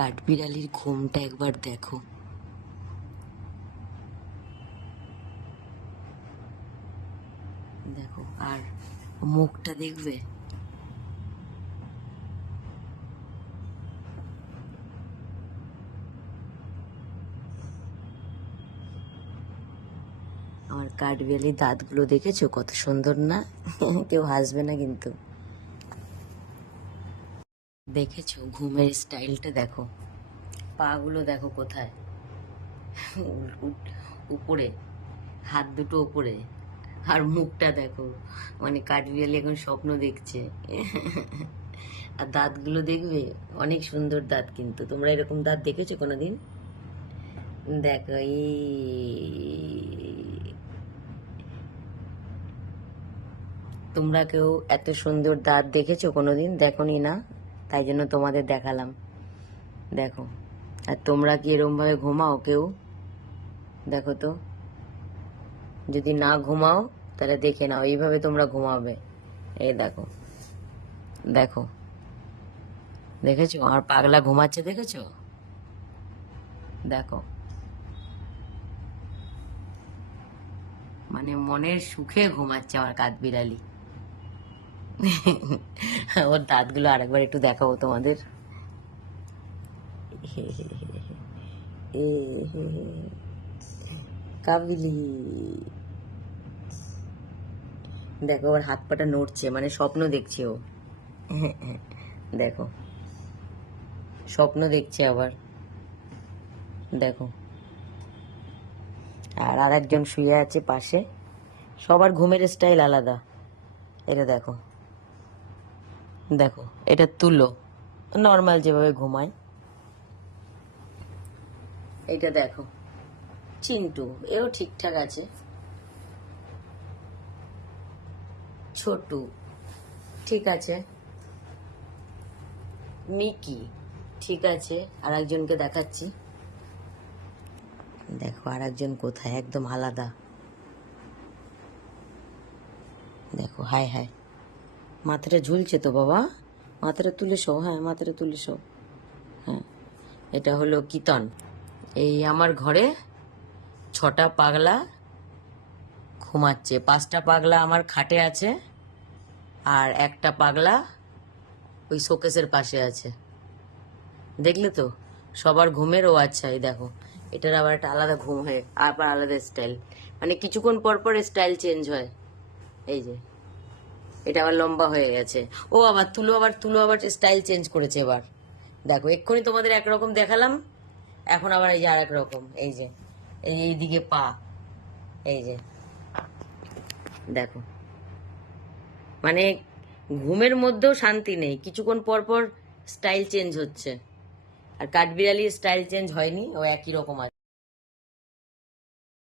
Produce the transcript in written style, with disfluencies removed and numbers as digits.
কাঠবিড়ালির ঘুমটা একবার দেখো। দেখো, আর মুখটা দেখবে। আমার কাঠবিড়ালির দাঁতগুলো দেখেছো কত সুন্দর না? কেউ হাসবে না কিন্তু। দেখেছো ঘুমের স্টাইলটা দেখো, পাগুলো দেখো কোথায়, উপরে, হাত দুটো উপরে, আর মুখটা দেখো, মানে কাঠবিড়ালি এখন স্বপ্ন দেখছে। আর দাঁতগুলো দেখবে, অনেক সুন্দর দাঁত, কিন্তু তোমরা এরকম দাঁত দেখেছো কোনোদিন? দেখো তোমরা কেউ এত সুন্দর দাঁত দেখেছো কোনোদিন? দেখোনি না, তাই জন্য তোমাদের দেখালাম। দেখো, আর তোমরা কি এরকম ভাবে ঘুমাও কেউ? দেখো তো, যদি না ঘুমাও তাহলে দেখে নাও, এইভাবে তোমরা ঘুমাবে। এই দেখো, দেখো, দেখেছো আর পাগলা ঘুমাচ্ছে, দেখেছো? দেখো, মানে মনের সুখে ঘুমাচ্ছে আমার কাঠবিড়ালি। ওর দাঁতগুলো আরেকবার একটু দেখাবো তোমাদের। কাবিলি, দেখো ওর হাত পাটা নড়ছে, মানে স্বপ্ন দেখছে ও। দেখো, স্বপ্ন দেখছে আবার। দেখো, আর আরেকজন শুয়ে আছে পাশে। সবার ঘুমের স্টাইল আলাদা। এটা দেখো, দেখো, এটা তুলো, নর্মাল যেভাবে ঘুমায়। এটা দেখো চিন্টু, এও ঠিকঠাক আছে। ছোটু ঠিক আছে, মিকি ঠিক আছে। আর একজনকে দেখাচ্ছি, দেখো আর একজন কোথায়, একদম আলাদা। দেখো, হায় হায়, মাথাটা ঝুলছে তো বাবা, মাথাটা তুলে শো। হ্যাঁ, মাথাটা তুলে শো। হ্যাঁ, এটা হলো কিতন। এই আমার ঘরে 6টা পাগলা ঘুমাচ্ছে, 5টা পাগলা আমার খাটে আছে, আর একটা পাগলা ওই শোকেসের পাশে আছে। দেখলে তো, সবার ঘুমের ও আচ্ছা। এই দেখো, এটার আবার একটা আলাদা ঘুম হয়, আবার আলাদা স্টাইল, মানে কিছুক্ষণ পর পর স্টাইল চেঞ্জ হয়। এই যে, এটা আবার লম্বা হয়ে গেছে। ও আবার তুলো আবার স্টাইল চেঞ্জ করেছে এবার। দেখো, এক্ষুনি তোমাদের একরকম দেখালাম, এখন আবার এই যে আর এক রকম। এই যে, এইদিকে পা, এই যে দেখো, মানে ঘুমের মধ্যেও শান্তি নেই, কিছুক্ষণ পর পর স্টাইল চেঞ্জ হচ্ছে। আর কাঠবিড়ালির স্টাইল চেঞ্জ হয়নি, ও একই রকম আছে।